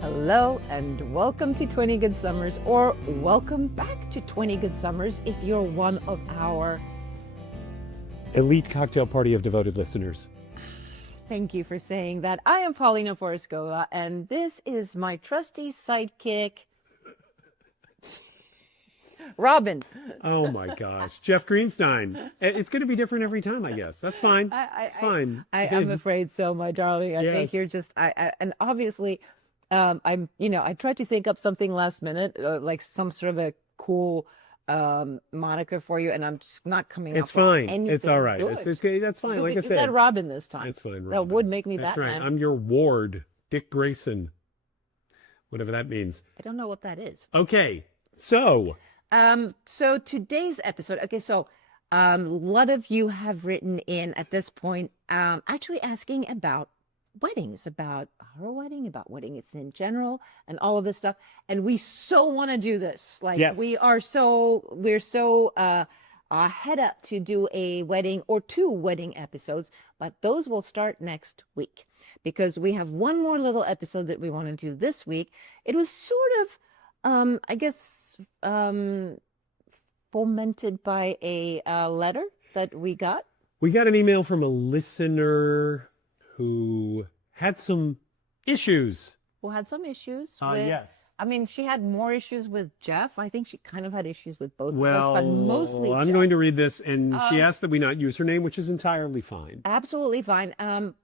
Hello and welcome to 20 Good Summers, or welcome back to 20 Good Summers if you're one of our elite cocktail party of devoted listeners. Thank you for saying that. I am Paulina Forskova, and this is my trusty sidekick, Robin. Oh my gosh, Jeff Greenstein. It's going to be different every time, I guess. That's fine. It's fine. I'm afraid so, my darling. I think you're just, and obviously, I tried to think up something last minute, like some sort of a cool moniker for you, and I'm just not coming It's up with fine. anything It's all right. good. That's fine. Like I You said, got Robin this time. it's fine. That Robin. would make me That's right. Batman. I'm your ward, Dick Grayson, whatever that means. I don't know what that is. Okay, so So today's episode. Okay, so a lot of you have written in at this point, actually asking about weddings, about our wedding, about weddings in general, and all of this stuff. And we so want to do this. Like Yes. we're so head up to do a wedding or two wedding episodes, but those will start next week because we have one more little episode that we want to do this week. It was sort of, I guess, fomented by a letter that we got. we got an email from a listener who had some issues. Who had some issues with, Yes. I mean, she had more issues with Jeff. I think she kind of had issues with both of us, Well, but mostly I'm Jeff. going to read this, and she asked that we not use her name, which is entirely fine. Absolutely fine.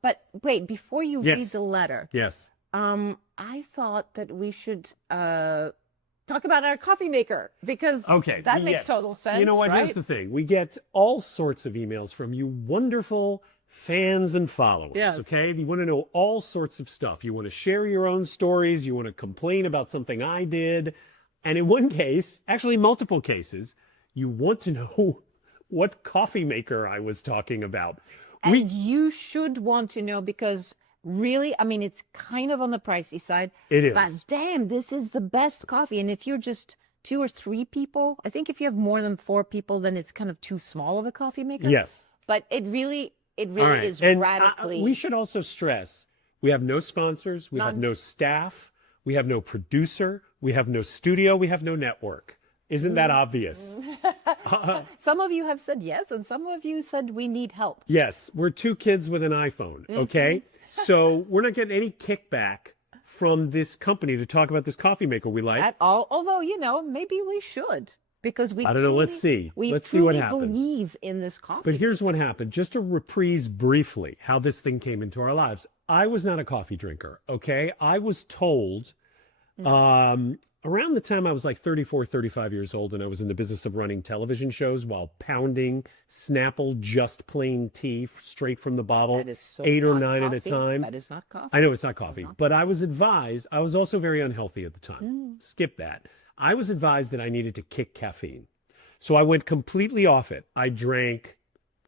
But wait, before you read Yes. the letter, Yes. I thought that we should talk about our coffee maker because Okay. that makes yes. total sense. You know what? right? Here's the thing. We get all sorts of emails from you wonderful fans and followers. Yes. Okay. You want to know all sorts of stuff. You want to share your own stories. You want to complain about something I did. And in one case, actually multiple cases, you want to know what coffee maker I was talking about. And you should want to know because really, I mean, it's kind of on the pricey side. It is. But damn, this is the best coffee. And if you're just 2 or 3 people, I think if you have more than 4 people, then it's kind of too small of a coffee maker. Yes. But it really All right. is And radically. we should also stress we have no sponsors, we have None. no staff, we have no producer, we have no studio, we have no network. Isn't that obvious? Some of you have said yes, and some of you said we need help. Yes, we're 2 kids with an iPhone, okay? So we're not getting any kickback from this company to talk about this coffee maker we like. At all. Although, maybe we should. Because we I don't know. Let's truly- see. We Let's see what truly happens. believe in this coffee. But here's what happened. Just to reprise briefly how this thing came into our lives. I was not a coffee drinker, okay? I was told around the time I was like 34, 35 years old, and I was in the business of running television shows while pounding Snapple just plain tea straight from the bottle, That is so 8 or not 9 at a coffee. time. That is not coffee. I know it's not coffee, but I was advised, I was also very unhealthy at the time. Skip that. I was advised that I needed to kick caffeine. So I went completely off it. I drank,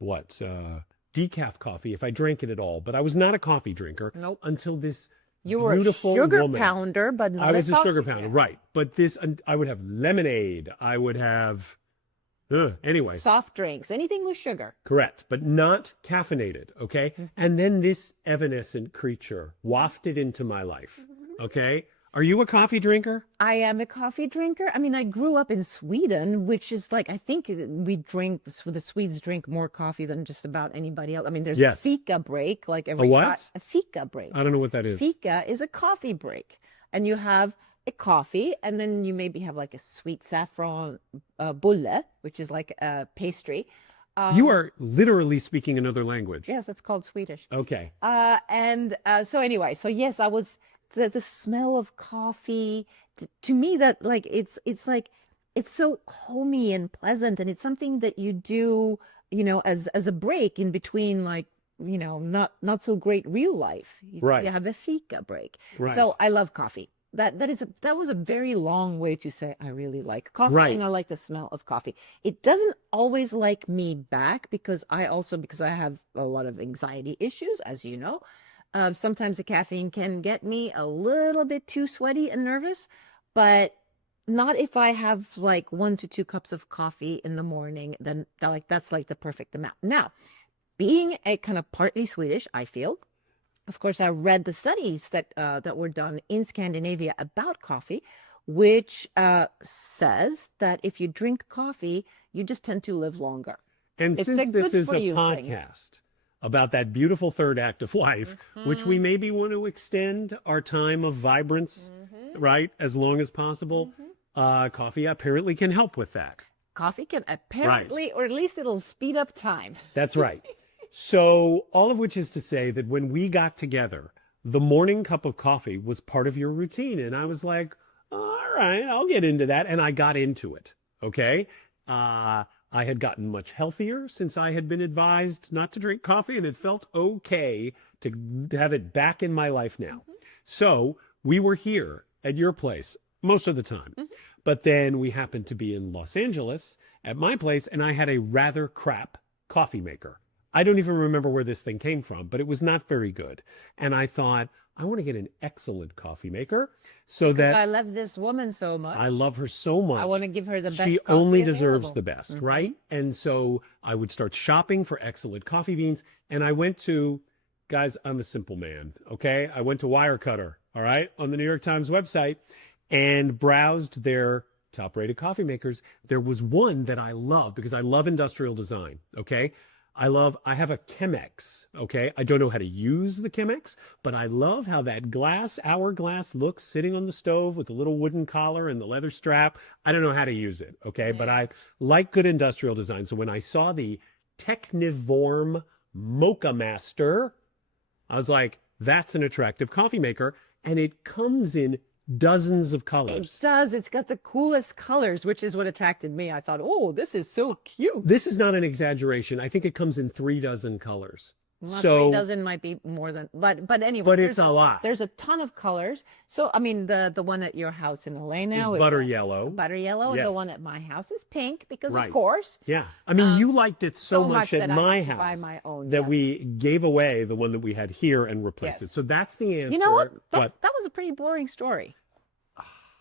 decaf coffee, if I drank it at all. But I was not a coffee drinker Nope. until this You were a beautiful sugar woman. pounder, but not I was a coffee sugar pounder, right. But this, I would have lemonade. I would have, anyway. Soft drinks, anything with sugar. Correct, but not caffeinated, okay? And then this evanescent creature wafted into my life, okay? Are you a coffee drinker? I am a coffee drinker. I mean, I grew up in Sweden, which is like, I think the Swedes drink more coffee than just about anybody else. I mean, there's Yes. a fika break, like every what? a fika break. I don't know what that is. Fika is a coffee break, and you have a coffee, and then you maybe have like a sweet saffron bulle, which is like a pastry. You are literally speaking another language. Yes, it's called Swedish. Okay. So anyway, so yes, I was the smell of coffee to me that like it's like it's so homey and pleasant, and it's something that you do as a break in between like not so great real life. Right. You have a fika break. Right. So I love coffee. That was a very long way to say I really like coffee, Right. and I like the smell of coffee. It doesn't always like me back because I have a lot of anxiety issues, as you know. Sometimes the caffeine can get me a little bit too sweaty and nervous, but not if I have like 1 to 2 cups of coffee in the morning. Then that's like the perfect amount. Now, being a kind of partly Swedish, I feel of course, I read the studies that were done in Scandinavia about coffee, which says that if you drink coffee, you just tend to live longer. And It's a since this good is for a you thing. podcast about that beautiful third act of life, which we maybe want to extend our time of vibrance, right, as long as possible, coffee apparently can help with that. Coffee can apparently, or at least it'll speed up time. That's right. So, all of which is to say that when we got together, the morning cup of coffee was part of your routine. And I was like, all right, I'll get into that. And I got into it. Okay. I had gotten much healthier since I had been advised not to drink coffee, and it felt okay to have it back in my life now. So, we were here at your place most of the time. But then we happened to be in Los Angeles at my place, and I had a rather crap coffee maker. I don't even remember where this thing came from, but it was not very good. And I thought, I want to get an excellent coffee maker so that I love this woman so much. I love her so much. I want to give her the best She coffee only deserves available. the best, right? And so I would start shopping for excellent coffee beans. And I went to, guys, I'm a simple man, okay? I went to Wirecutter, all right, on the New York Times website and browsed their top-rated coffee makers. There was one that I love because I love industrial design, okay? I have a Chemex, okay? I don't know how to use the Chemex, but I love how that hourglass looks sitting on the stove with the little wooden collar and the leather strap. I don't know how to use it, okay? But I like good industrial design. So when I saw the Technivorm Mocha Master, I was like, that's an attractive coffee maker. And it comes in dozens of colors. It does. It's got the coolest colors, which is what attracted me. I thought, oh, this is so cute. This is not an exaggeration. I think it comes in 36 colors. Well, So, 3 dozen might be more than, but anyway. but it's there's a lot. There's a ton of colors. So, I mean, the one at your house in LA now It's is butter a yellow. butter yellow, and the Yes. one at my house is pink because, Right. of course, Yeah. I mean, you liked it so much at that I my had to buy house my own, that yes. we gave away the one that we had here and replaced Yes. it. So that's the answer. You know what? But That was a pretty boring story.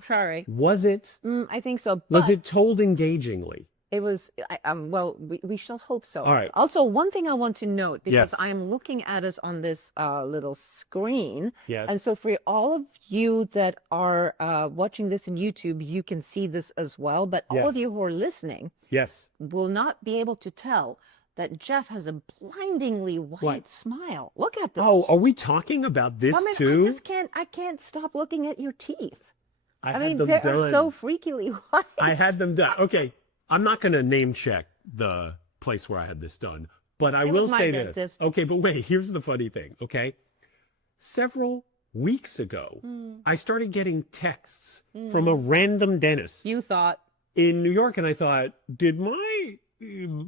Sorry. was it? I think so. Was but it told engagingly? It was, well, we shall hope so. All right. Also, one thing I want to note, because Yes. I am looking at us on this little screen. Yes. And so for all of you that are watching this in YouTube, you can see this as well. But all Yes. of you who are listening Yes. will not be able to tell that Jeff has a blindingly white What? smile. Look at this. Oh, are we talking about this I mean, too? I can't stop looking at your teeth. I had mean, them they done. are so freakily white. I had them done. Okay. I'm not going to name check the place where I had this done, but I It will was my say this. dentist. Okay, but wait, here's the funny thing, okay? Several weeks ago, I started getting texts from a random dentist You thought, in New York, and I thought, did my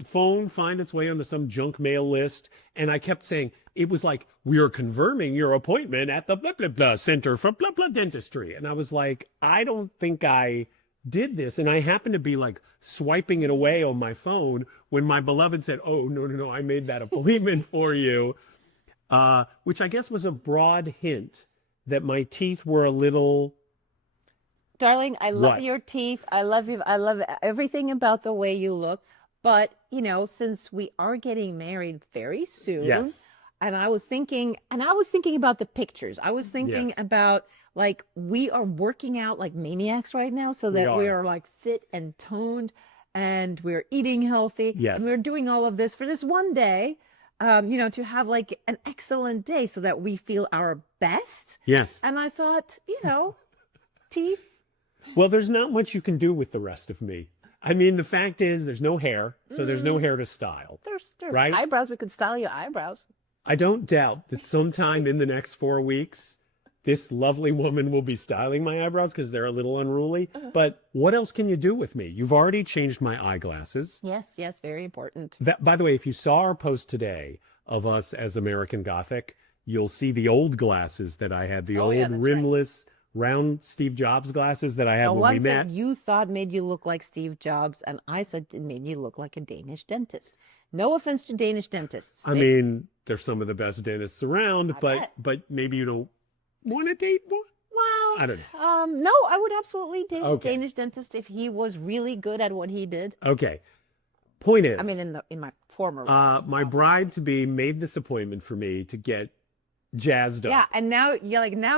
phone find its way onto some junk mail list? And I kept saying, it was like, we are confirming your appointment at the blah, blah, blah Center for blah, blah Dentistry. And I was like, I don't think I did this. And I happened to be like swiping it away on my phone when my beloved said, oh, no, I made that appointment for you. Which I guess was a broad hint that my teeth were a little... darling, I love What? your teeth. I love you. I love everything about the way you look. But, you know, since we are getting married very soon, Yes. and I was thinking about the pictures. I was thinking Yes. about, like, we are working out like maniacs right now so that we are. are like fit and toned, and we're eating healthy. Yes. And we're doing all of this for this one day, you know, to have like an excellent day so that we feel our best. Yes. And I thought, you know, teeth. Well, there's not much you can do with the rest of me. I mean, the fact is there's no hair, so there's no hair to style. There's Right? eyebrows. We could style your eyebrows. I don't doubt that sometime in the next 4 weeks, this lovely woman will be styling my eyebrows because they're a little unruly. But what else can you do with me? You've already changed my eyeglasses. Yes, very important. That, by the way, if you saw our post today of us as American Gothic, you'll see the old glasses that I had, the Oh, old yeah, that's right. rimless, round Steve Jobs glasses that I had The when we ones met. that you thought made you look like Steve Jobs, and I said it made you look like a Danish dentist. No offense to Danish dentists. I mean, they're some of the best dentists around, bet. but maybe you don't want to date one. well, I don't no, I would absolutely date Okay. a Danish dentist if he was really good at what he did. Okay. Point is, I mean, in my former my bride to be made this appointment for me to get jazzed up. Yeah, and now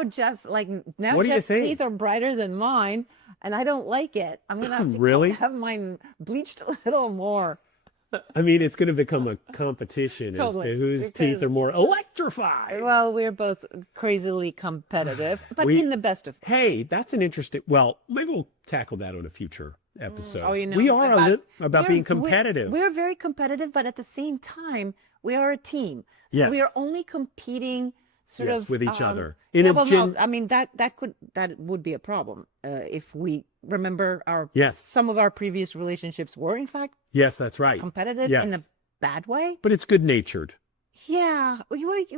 Jeff, now What do you Jeff's think? teeth are brighter than mine, and I don't like it. I'm gonna have to Really? have mine bleached a little more. I mean, it's going to become a competition Totally, as to whose because- teeth are more electrified. Well, we're both crazily competitive, but We- in the best of. Hey, that's an interesting. Well, maybe we'll tackle that on a future episode. Oh, you know, we are about being we're- competitive. We're very competitive, but at the same time, we are a team. So Yes. we are only competing sort Yes, of with each other. no, I mean that would be a problem if we remember Yes. some of our previous relationships were in fact Yes, that's right. competitive Yes. in a bad way. But it's good natured. Yeah,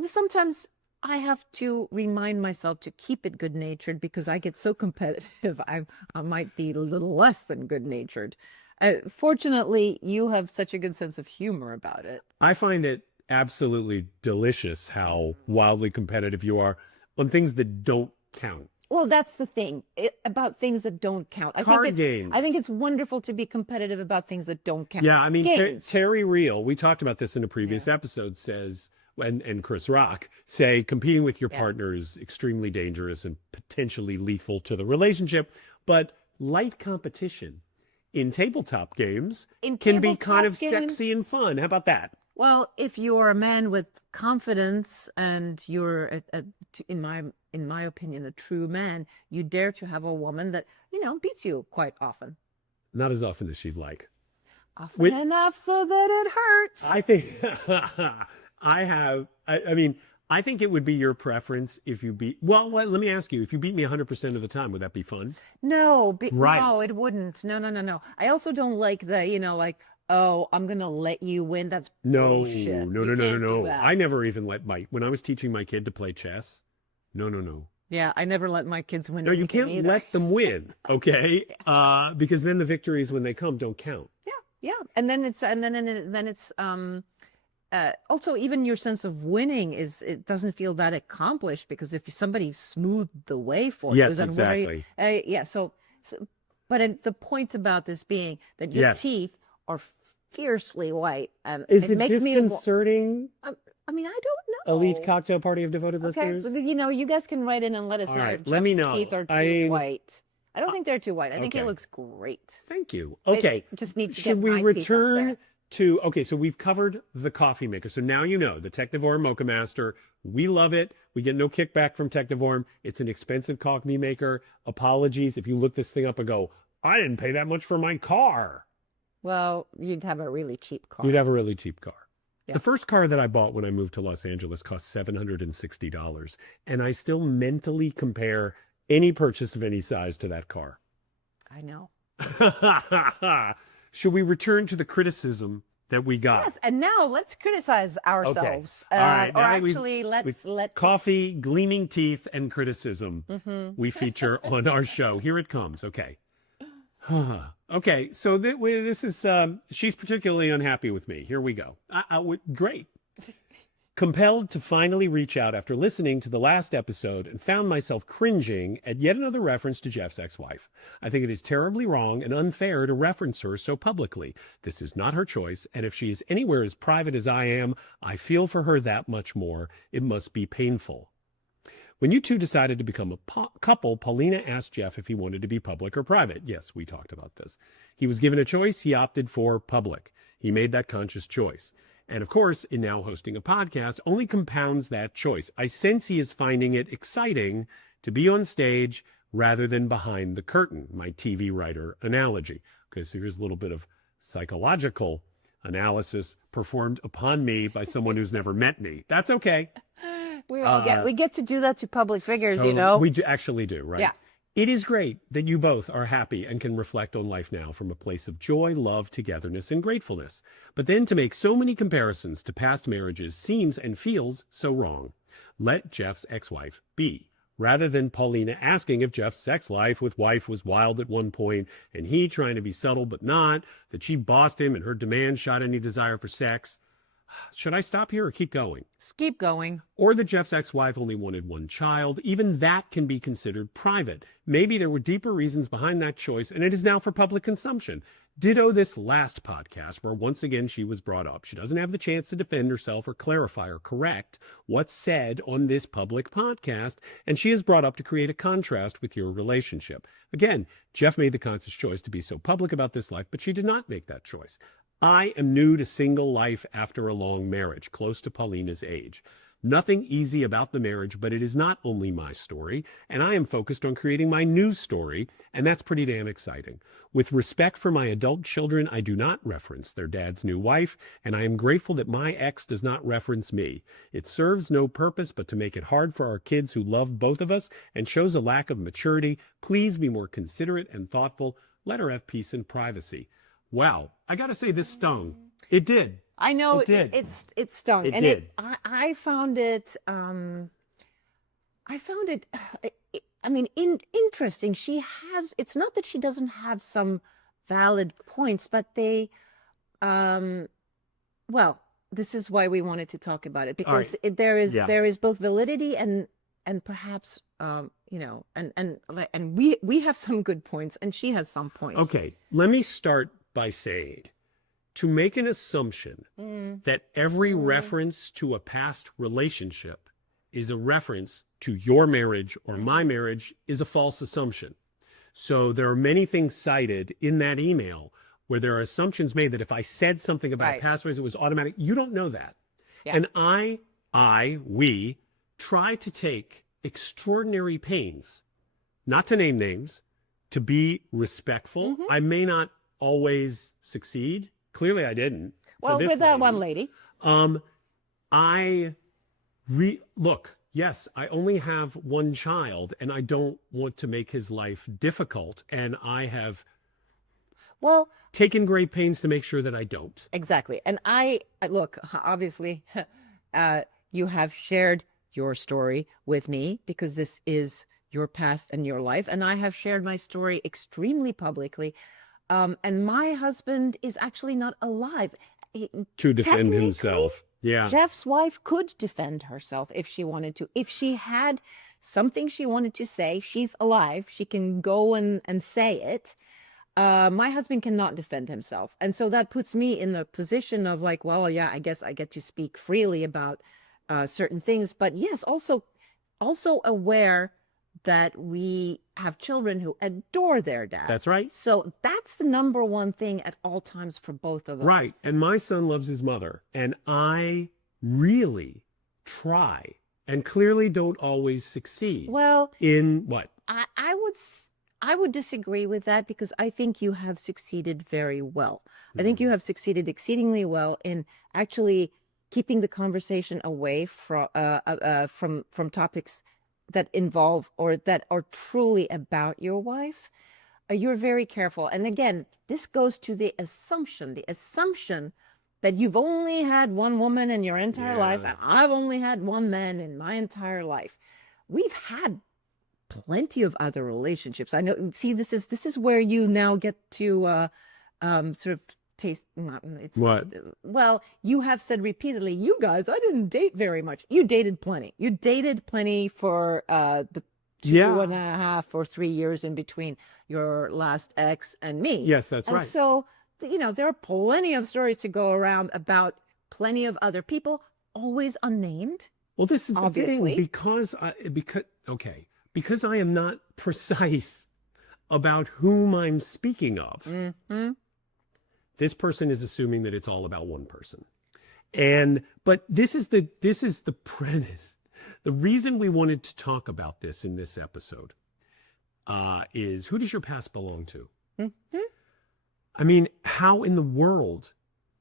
sometimes I have to remind myself to keep it good natured because I get so competitive. I might be a little less than good natured. Fortunately, you have such a good sense of humor about it. I find it absolutely delicious how wildly competitive you are on things that don't count. Well, that's the thing about things that don't count. Card games. I think it's wonderful to be competitive about things that don't count. Yeah, I mean, Games. Terry Real, we talked about this in a previous episode, says, and Chris Rock say competing with your partner is extremely dangerous and potentially lethal to the relationship. But light competition in tabletop games can be kind of sexy and fun. How about that? Well, if you're a man with confidence and you're, in my opinion, a true man, you dare to have a woman that beats you quite often. Not as often as she'd like. Often enough so that it hurts. I think I think it would be your preference if you beat. Well, let me ask you: if you beat me 100% of the time, would that be fun? No, Right. no, it wouldn't. No. I also don't like the, oh, I'm gonna let you win. That's No, bullshit. no. You can't do that. I never even let when I was teaching my kid to play chess. No. Yeah, I never let my kids win. No, you anything can't either. let them win, okay? Because then the victories when they come don't count. Yeah, and then it's also even your sense of winning it doesn't feel that accomplished because if somebody smoothed the way for you, Yes, then what are you- exactly. yeah. But the point about this being that your Yes. teeth are fiercely white, and Is it it makes me. disconcerting? I mean, I don't know. Elite cocktail party of devoted Okay, listeners. you guys can write in and let us All know right, if let me Jeff's know. teeth are too I mean- white. I don't think they're too white. I think Okay. he looks great. Thank you. Okay. I just need to Should get we my teeth up return there. to okay, so we've covered the coffee maker. So now you know the Technivorm Mocha Master. We love it. We get no kickback from Technivorm. It's an expensive coffee maker. Apologies if you look this thing up and go, I didn't pay that much for my car. Well, you'd have a really cheap car. You'd have a really cheap car. Yeah. The first car that I bought when I moved to Los Angeles cost $760. And I still mentally compare any purchase of any size to that car. I know. Should we return to the criticism that we got? Yes, and now let's criticize ourselves. All right, or now we've- actually, let Coffee, gleaming teeth, and criticism Mhm. we feature on our show. Here it comes. Okay. Okay, so this is, she's particularly unhappy with me. Here we go. Great. Compelled to finally reach out after listening to the last episode and found myself cringing at yet another reference to Jeff's ex-wife. I think it is terribly wrong and unfair to reference her so publicly. This is not her choice, and if she is anywhere as private as I am, I feel for her that much more. It must be painful. When you two decided to become a couple, Paulina asked Jeff if he wanted to be public or private. Yes, we talked about this. He was given a choice. He opted for public. He made that conscious choice. And of course, in now hosting a podcast, only compounds that choice. I sense he is finding it exciting to be on stage rather than behind the curtain, my TV writer analogy. Okay, so here's a little bit of psychological analysis performed upon me by someone who's never met me. That's okay. we get to do that to public figures, So we actually do, right? Yeah. It is great that you both are happy and can reflect on life now from a place of joy, love, togetherness, and gratefulness. But then to make so many comparisons to past marriages seems and feels so wrong. Let Jeff's ex-wife be, rather than Paulina asking if Jeff's sex life with wife was wild at one point and he trying to be subtle but not, that she bossed him and her demands shot any desire for sex. Should I stop here or keep going? Just keep going. Or that Jeff's ex-wife only wanted one child. Even that can be considered private. Maybe there were deeper reasons behind that choice, and it is now for public consumption. Ditto this last podcast, where once again she was brought up. She doesn't have the chance to defend herself or clarify or correct what's said on this public podcast, and she is brought up to create a contrast with your relationship. Again, Jeff made the conscious choice to be so public about this life, but she did not make that choice. I am new to single life after a long marriage, close to Paulina's age. Nothing easy about the marriage, but it is not only my story, and I am focused on creating my new story, and that's pretty damn exciting. With respect for my adult children, I do not reference their dad's new wife, and I am grateful that my ex does not reference me. It serves no purpose but to make it hard for our kids who love both of us and shows a lack of maturity. Please be more considerate and thoughtful. Let her have peace and privacy. Wow, I gotta say, this stung. It did. I know It did. it stung, It and did. I found it I mean, interesting. She has. It's not that she doesn't have some valid points, but they, well, this is why we wanted to talk about it, All right. because Yeah. there is both validity and perhaps you know, and we have some good points, and she has some points. Okay, let me start by saying, to make an assumption that every reference to a past relationship is a reference to your marriage or my marriage is a false assumption. So there are many things cited in that email where there are assumptions made that if I said something about Right. past ways, it was automatic. You don't know that. Yeah. And we try to take extraordinary pains, not to name names, to be respectful. Mhm. I may not always succeed. Clearly I didn't. to Well, this with that lady. one lady, Look, yes, I only have one child and I don't want to make his life difficult. And I have well, taken great pains to make sure that I don't. exactly. And I look, obviously, you have shared your story with me because this is your past and your life. And I have shared my story extremely publicly. And my husband is actually not alive. To defend Technically, himself. Yeah. Jeff's wife could defend herself if she wanted to. If she had something she wanted to say, she's alive. She can go and say it. My husband cannot defend himself. And so that puts me in the position of like, well, yeah, I guess I get to speak freely about certain things. But yes, also aware that we have children who adore their dad. That's right. So that's the number one thing at all times for both of us. Right. And my son loves his mother. And I really try and clearly don't always succeed. Well, In what? I would disagree with that because I think you have succeeded very well. I think you have succeeded exceedingly well in actually keeping the conversation away from topics that involve or that are truly about your wife. You're very careful. And again, this goes to the assumption that you've only had one woman in your entire life, and I've only had one man in my entire life. We've had plenty of other relationships. I know. See, this is where you now get to sort of taste. What? Well, you have said repeatedly, you guys, I didn't date very much. You dated plenty. You dated plenty for the 2.5 or 3 years in between your last ex and me. Yes, that's and right. So, you know, there are plenty of stories to go around about plenty of other people, always unnamed. Well, this is Obviously. the thing, because I am not precise about whom I'm speaking of. Mm-hmm. This person is assuming that it's all about one person. But this is the premise. The reason we wanted to talk about this in this episode is, who does your past belong to? Mm-hmm. I mean, how in the world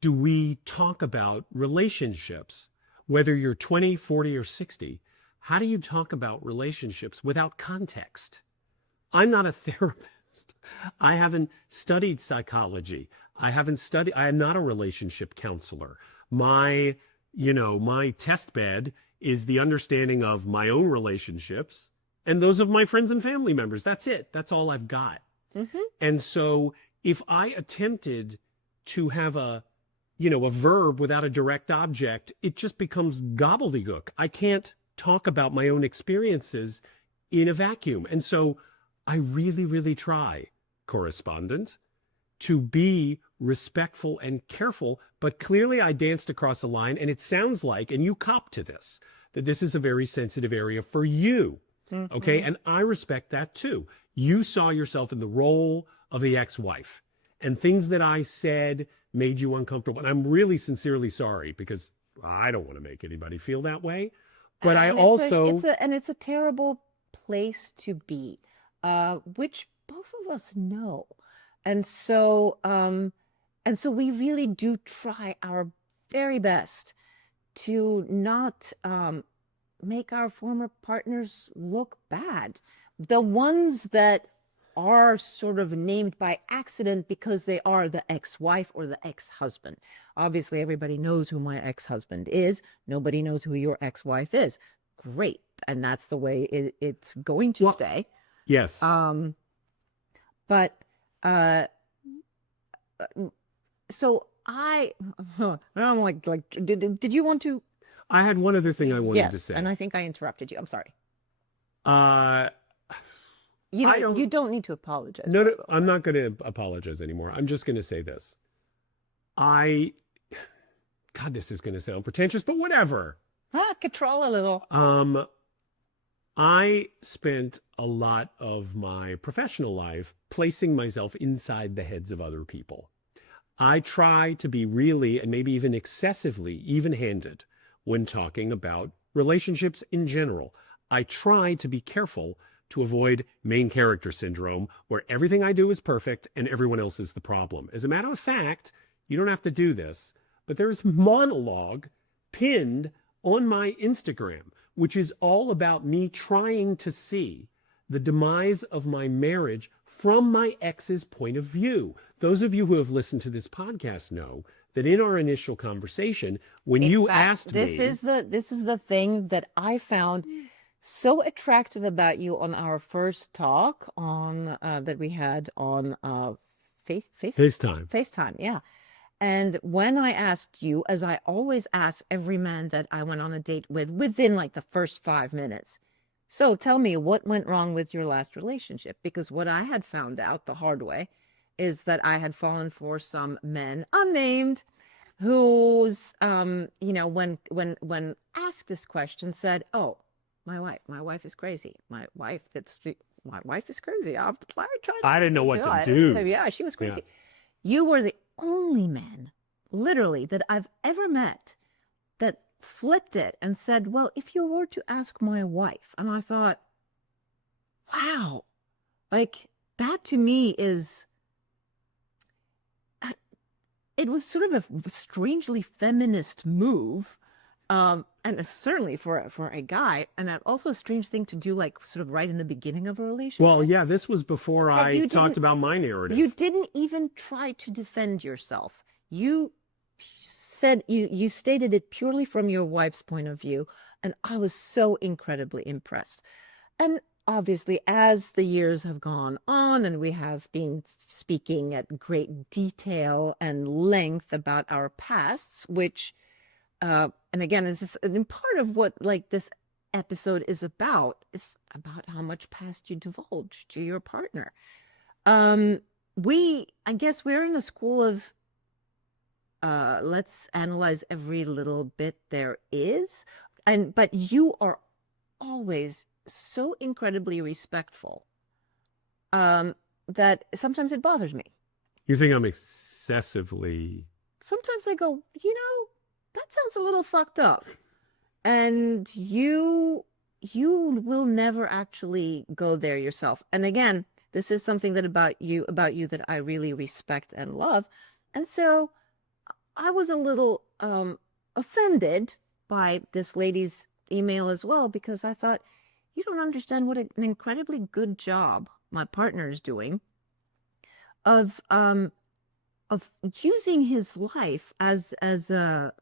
do we talk about relationships, whether you're 20, 40, or 60? How do you talk about relationships without context? I'm not a therapist. I haven't studied psychology. I am not a relationship counselor. My test bed is the understanding of my own relationships and those of my friends and family members. That's it. That's all I've got. Mm-hmm. And so if I attempted to have a a verb without a direct object, it just becomes gobbledygook. I can't talk about my own experiences in a vacuum. And so I really, really try, correspondent, to be respectful and careful. But clearly I danced across a line, and it sounds like, and you cop to this, that this is a very sensitive area for you. Okay. And I respect that too. You saw yourself in the role of the ex-wife, and things that I said made you uncomfortable. And I'm really sincerely sorry, because I don't want to make anybody feel that way. But I And also, it's a terrible place to be, which both of us know. And so we really do try our very best to not make our former partners look bad. The ones that are sort of named by accident because they are the ex-wife or the ex-husband. Obviously, everybody knows who my ex-husband is. Nobody knows who your ex-wife is. Great. And that's the way it's going to Well, stay. yes, But so I'm like did you want to? I had one other thing I wanted to Yes, say. and I think I interrupted you. I'm sorry. Uh, You I know, don't- you don't need to apologize. no, no, I'm not going to apologize anymore. I'm just going to say this. God, this is going to sound pretentious, but whatever. Control a little. I spent a lot of my professional life placing myself inside the heads of other people. I try to be really, and maybe even excessively, even-handed when talking about relationships in general. I try to be careful to avoid main character syndrome, where everything I do is perfect and everyone else is the problem. As a matter of fact, you don't have to do this, but there's monologue pinned on my Instagram, which is all about me trying to see the demise of my marriage from my ex's point of view. Those of you who have listened to this podcast know that in our initial conversation, when In you fact, asked this me, is the thing that I found so attractive about you on our first talk on that we had on FaceTime. FaceTime, yeah. And when I asked you, as I always ask every man that I went on a date with, within like the first 5 minutes, so tell me what went wrong with your last relationship? Because what I had found out the hard way is that I had fallen for some men, unnamed, who's when asked this question said, "Oh, my wife is crazy. My wife is crazy. I'm trying I didn't know what to do. Yeah, she was crazy. You were the only man, literally, that I've ever met that flipped it and said, well, if you were to ask my wife. And I thought, wow, like that to me is, it was sort of a strangely feminist move. And it's certainly for a guy, and also a strange thing to do, like sort of right in the beginning of a relationship. Well, yeah, this was before But I you talked didn't- about my narrative. You didn't even try to defend yourself. You said you stated it purely from your wife's point of view, and I was so incredibly impressed. And obviously, as the years have gone on, and we have been speaking at great detail and length about our pasts, which, and again, this is in part of what like this episode is about how much past you divulge to your partner. I guess we're in a school of let's analyze every little bit there is, but you are always so incredibly respectful that sometimes it bothers me. You think I'm excessively... Sometimes I go, that sounds a little fucked up, and you will never actually go there yourself. And again, this is something that about you that I really respect and love. And so I was a little offended by this lady's email as well, because I thought, you don't understand what an incredibly good job my partner is doing of using his life as a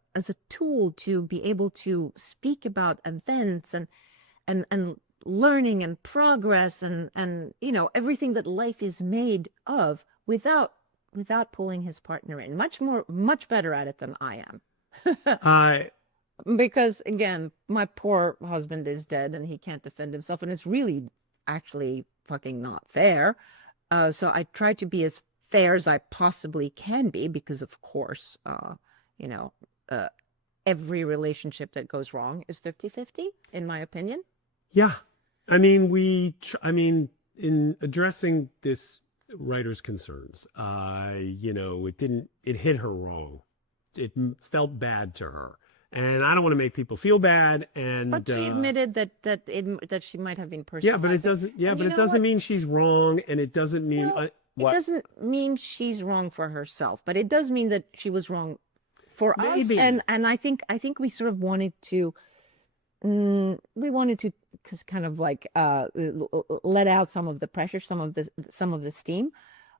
tool to be able to speak about events and learning and progress and everything that life is made of, without without pulling his partner in. Much better at it than I am. I Because again, my poor husband is dead and he can't defend himself, and it's really actually fucking not fair. So I try to be as fair as I possibly can be, because of course, you know, uh, every relationship that goes wrong is 50-50, in my opinion. Yeah. I mean, in addressing this writer's concerns, it hit her wrong. Felt bad to her. And I don't want to make people feel bad. And But she admitted that she might have been yeah, but it personalized. doesn't. Yeah, And but you it know doesn't what? mean she's wrong, and it doesn't mean No, it what. doesn't mean she's wrong for herself, but it does mean that she was wrong for us. Maybe. And I think we sort of wanted to, we wanted to kind of like let out some of the pressure, some of the steam.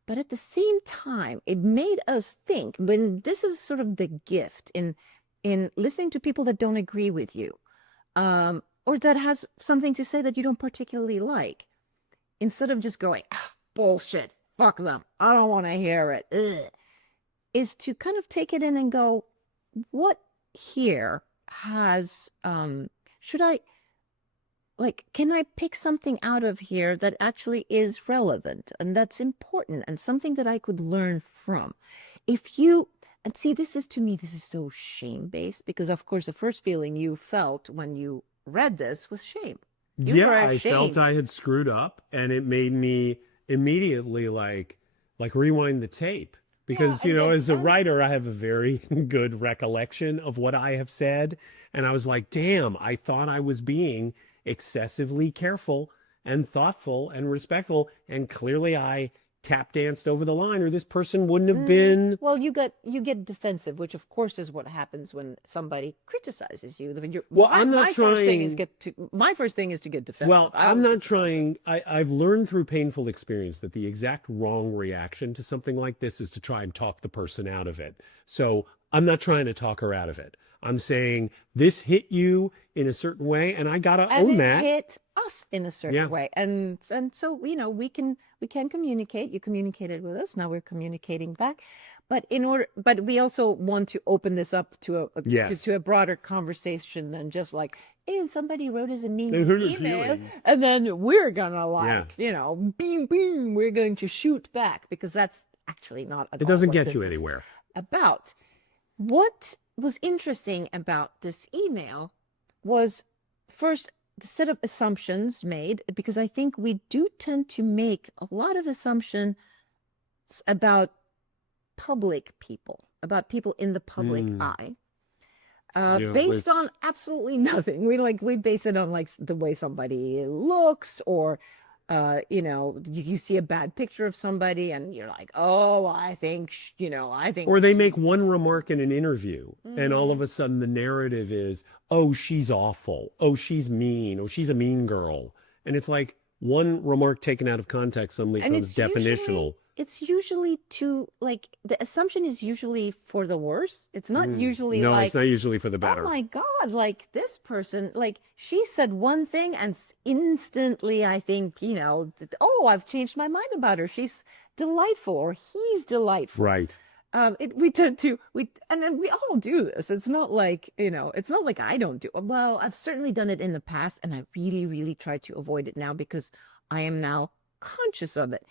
But at the same time, it made us think, when this is sort of the gift in listening to people that don't agree with you, or that has something to say that you don't particularly like, instead of just going, "Ah, bullshit, fuck them, I don't want to hear it," is to kind of take it in and go, what here has, should I, like, can I pick something out of here that actually is relevant and that's important and something that I could learn from? And see, this is so shame-based, because of course the first feeling you felt when you read this was shame. You Yeah, were I felt ashamed. I had screwed up, and it made me immediately like rewind the tape, because and then, as a writer, I have a very good recollection of what I have said, and I was like, damn, I thought I was being excessively careful and thoughtful and respectful, and clearly I tap danced over the line, or this person wouldn't have been. Well, you get defensive, which of course is what happens when somebody criticizes you. Well, I'm not my first thing is trying- my first thing is to get defensive. Well, I I'm always not get defensive. trying. I've learned through painful experience that the exact wrong reaction to something like this is to try and talk the person out of it. So I'm not trying to talk her out of it. I'm saying this hit you in a certain way, and I gotta And own it that. hit us in a certain Yeah. way, and so we can communicate. You communicated with us, now we're communicating back. But we also want to open this up to Yes. to a broader conversation than just like, hey, somebody wrote us a mean They hurt her email, feelings. and then we're gonna like, Yeah. beam beam, we're going to shoot back, because that's actually not at It all doesn't what get this you is anywhere. about. What was interesting about this email was, first, the set of assumptions made, because I think we do tend to make a lot of assumptions about public people, about people in the public eye, Yeah, based on absolutely nothing. We base it on like the way somebody looks, or you see a bad picture of somebody and you're like, oh, I think Or they make one remark in an interview, and all of a sudden the narrative is, oh, she's awful. Oh, she's mean. Oh, she's a mean girl. And it's like one remark taken out of context suddenly and becomes definitional. It's usually the assumption is usually for the worse. It's not usually No, like, it's not usually for the better. oh my God, like this person, like she said one thing and instantly I think, oh, I've changed my mind about her. She's delightful, or he's delightful. Right. And then we all do this. It's not like, it's not like I don't do it. Well, I've certainly done it in the past, and I really, really try to avoid it now because I am now conscious of it.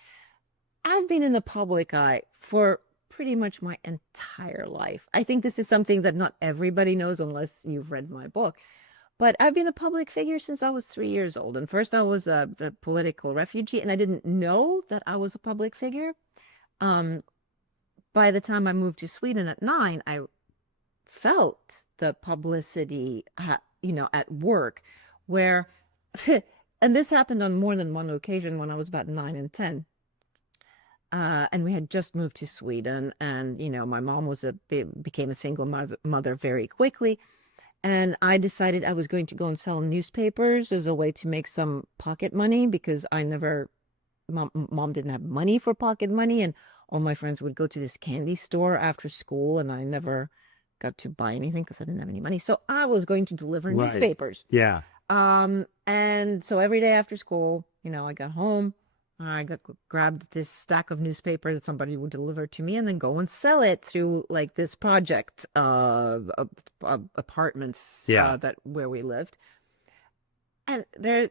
I've been in the public eye for pretty much my entire life. I think this is something that not everybody knows unless you've read my book. But I've been a public figure since I was 3 years old. And first I was a political refugee, and I didn't know that I was a public figure. By the time I moved to Sweden at 9, I felt the publicity, at work, where, and this happened on more than one occasion when I was about 9 and 10. And we had just moved to Sweden, and my mom became a single mother very quickly, and I decided I was going to go and sell newspapers as a way to make some pocket money, because mom didn't have money for pocket money, and all my friends would go to this candy store after school, and I never got to buy anything because I didn't have any money. So I was going to deliver Right. newspapers. Yeah. And so every day after school, I got home, grabbed this stack of newspaper that somebody would deliver to me and then go and sell it through like this project apartments Yeah. that where we lived. And there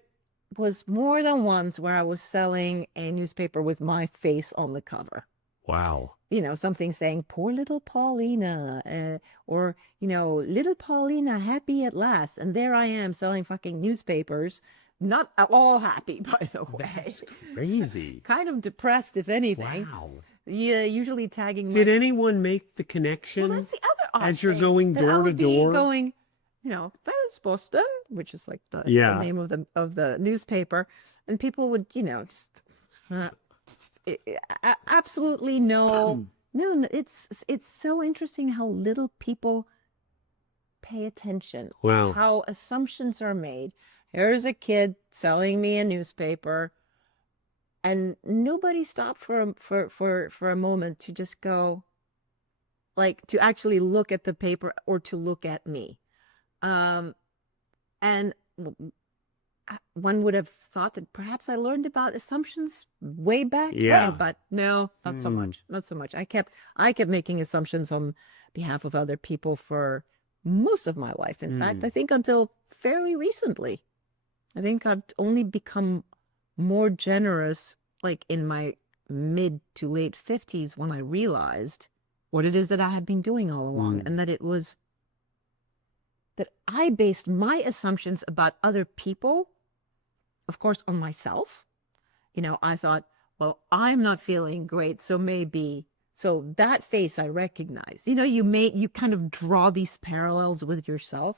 was more than once where I was selling a newspaper with my face on the cover. Wow. You know, something saying "Poor little Paulina," or you know, "Little Paulina happy at last," and there I am selling fucking newspapers. Not at all happy, by the way. That's crazy. Kind of depressed, if anything. Wow. Yeah, usually tagging. Did anyone make the connection Well, that's the other odd as you're thing, going that I door to would be door? going, you know, "There's Boston," which is like the Yeah. name of the newspaper, and people would, you know, just absolutely no. It's so interesting how little people pay attention. Wow. How assumptions are made. Here's a kid selling me a newspaper, and nobody stopped for a moment to just go, like, to actually look at the paper or to look at me. And one would have thought that perhaps I learned about assumptions way back Yeah. when, but no, not so much. Not so much. I kept making assumptions on behalf of other people for most of my life. In fact, I think until fairly recently. I think I've only become more generous like in my mid to late 50s when I realized what it is that I had been doing all along, and that it was that I based my assumptions about other people, of course, on myself. You know, I thought, well, I'm not feeling great, so maybe, so that face I recognize. You know, you kind of draw these parallels with yourself,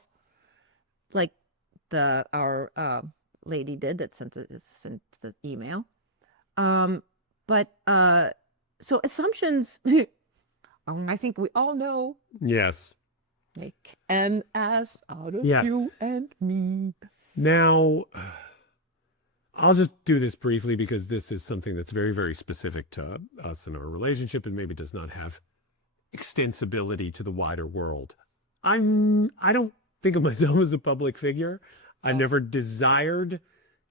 like our lady did that sent the email. But so assumptions, I think we all know, Yes. make an ass out of Yes. you and me. Now, I'll just do this briefly because this is something that's very, very specific to us and our relationship and maybe does not have extensibility to the wider world. I don't think of myself as a public figure. I never desired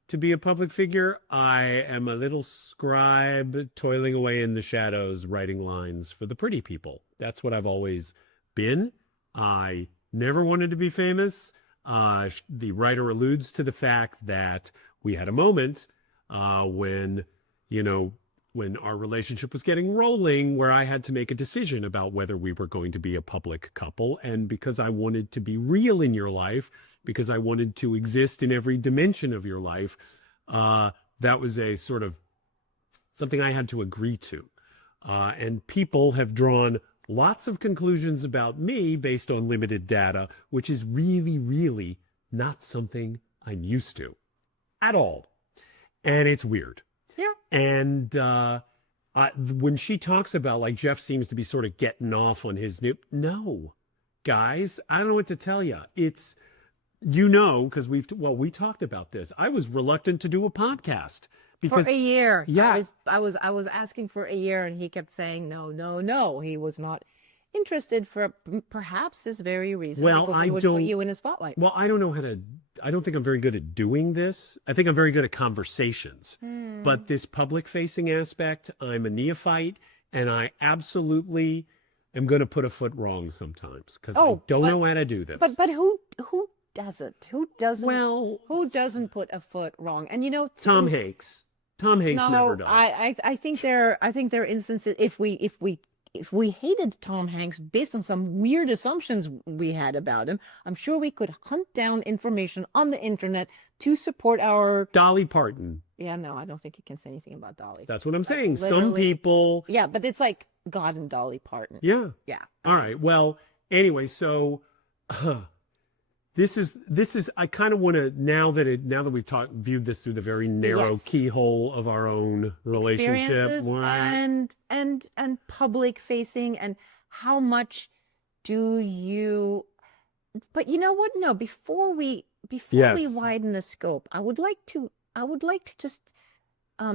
to be a public figure. I am a little scribe toiling away in the shadows, writing lines for the pretty people. That's what I've always been. I never wanted to be famous. The writer alludes to the fact that we had a moment when our relationship was getting rolling, where I had to make a decision about whether we were going to be a public couple. And because I wanted to be real in your life, because I wanted to exist in every dimension of your life, that was a sort of something I had to agree to. And people have drawn lots of conclusions about me based on limited data, which is really, really not something I'm used to at all. And it's weird. Yeah. And when she talks about, like, Jeff seems to be sort of getting off on his no, guys, I don't know what to tell you. It's, because we talked about this. I was reluctant to do a podcast because For a year. Yeah. I was asking for a year, and he kept saying no. He was not interested for perhaps this very reason. Well, because I it would don't- put you in a spotlight. Well, I don't think I'm very good at doing this. I think I'm very good at conversations. But this public facing aspect, I'm a neophyte, and I absolutely am going to put a foot wrong sometimes because I don't know how to do this. But who doesn't? Who doesn't? Well, who doesn't put a foot wrong? And Tom Hanks. Tom Hanks never does. I think there are instances if we hated Tom Hanks based on some weird assumptions we had about him, I'm sure we could hunt down information on the internet to support our. Dolly Parton. Yeah, no, I don't think you can say anything about Dolly. That's what I'm saying. Some literally- people. Yeah, but it's like God and Dolly Parton. Yeah. Yeah. All right. Well, anyway, so this is I kind of want to now that we've viewed this through the very narrow Yes. keyhole of our own relationship. Experiences and public facing, and how much do you? But you know what? No, before we Yes. widen the scope, I would like to just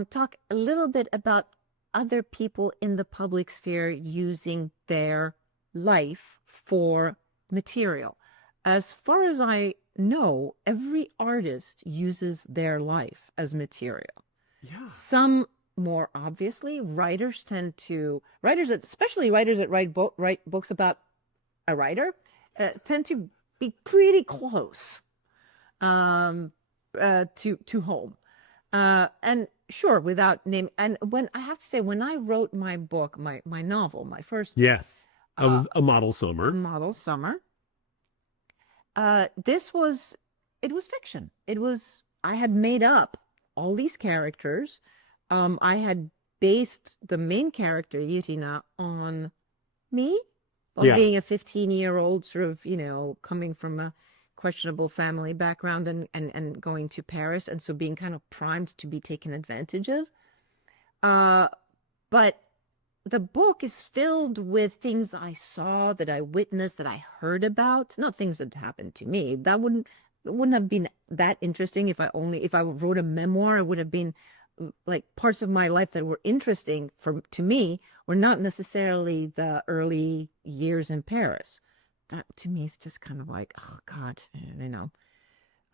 talk a little bit about other people in the public sphere using their life for material. As far as I know, every artist uses their life as material. Yeah. Some more obviously, especially writers that write books about a writer, tend to be pretty close to home. And sure, without name. And when I have to say, when I wrote my book, my novel, my first Yes. uh, A model summer. Model Summer, this was it was fiction. I had made up all these characters. I had based the main character Yutina on me, on Yeah. being a 15-year-old sort of, coming from a questionable family background and going to Paris, and so being kind of primed to be taken advantage of. But the book is filled with things I saw, that I witnessed, that I heard about, not things that happened to me. It wouldn't have been that interesting if I wrote a memoir. It would have been like parts of my life that were interesting to me were not necessarily the early years in Paris. That to me is just kind of like, oh God,